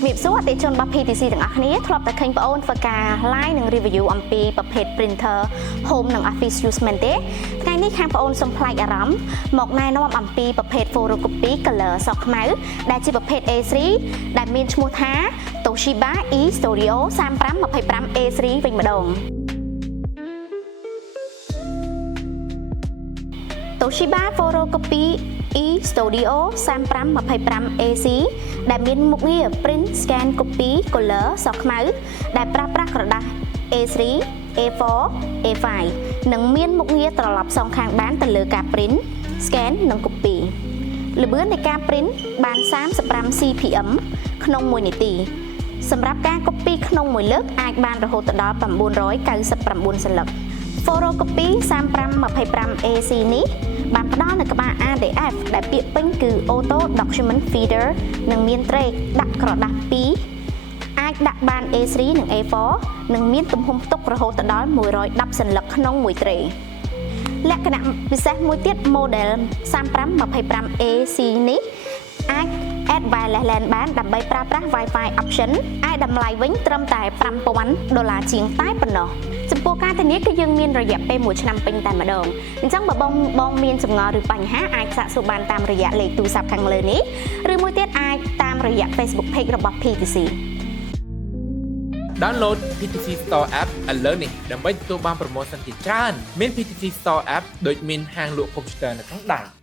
ជំរាបសួរអតិថិជនរបស់ PTC ទាំងអស់គ្នាធ្លាប់តែឃើញបងអូនធ្វើការ live និង review អំពីប្រភេទ printer home និង office use មែនទេថ្ងៃនេះខាងបងអូនសូមប្លែកអារម្មណ៍មកណែនាំអំពីប្រភេទ photocopy color សក់ខ្មៅដែលជាប្រភេទ A3 ដែលមានឈ្មោះថា Toshiba E Studio 3525 A3 វិញម្ដង Toshiba photocopy E Studio 3525 AC ដែលមានមុខងារ print scan copy color សក់ខ្មៅដែលប្រើប្រាស់ក្រដាស A3 A4 A5 និងមានមុខងារត្រឡប់សងខាងបានទៅលើការ print scan និង copy ល្បឿននៃការ print បាន35 CPM ក្នុង1នាទីសម្រាប់ការ copy ក្នុងមួយលើកអាចបានរហូតដល់999សន្លឹក photocopy 3525 AC នេះបានផ្ដល់នូវក្បាល ADF ដែលពាក្យពេញគឺ Auto Document Feeder និងមានត្រេកដាក់ក្រដាស2អាចដាក់បាន A3 និង A4 និងមានទំហំផ្ទុករហូតដល់110សន្លឹកក្នុងមួយត្រេលក្ខណៈពិសេសមួយទៀត model 3525 AC នេះអាច add wireless LAN បានដើម្បីប្រើប្រាស់ Wi-Fi option អាចតម្លៃវិញត្រឹមតែ$5000ជាងតែប៉ុណ្ណោះចំពោះការធានាគឺយើងមានរយៈពេល1ឆ្នាំពេញតែម្ដងអញ្ចឹងបើបងមានចម្ងល់ឬបញ្ហាអាចសាកសួរបានតាមរយៈលេខទូរស័ព្ទខាងលើនេះឬមួយទៀតអាចតាមរយៈ Facebook Page របស់ PTC Download PTC Store App ឥឡូវនេះដើម្បីទទួលបានប្រូម៉ូសិនជាច្រើនមាន PTC Store App ដូចមានហាងលក់កុំព្យូទ័រនៅក្នុងដៃ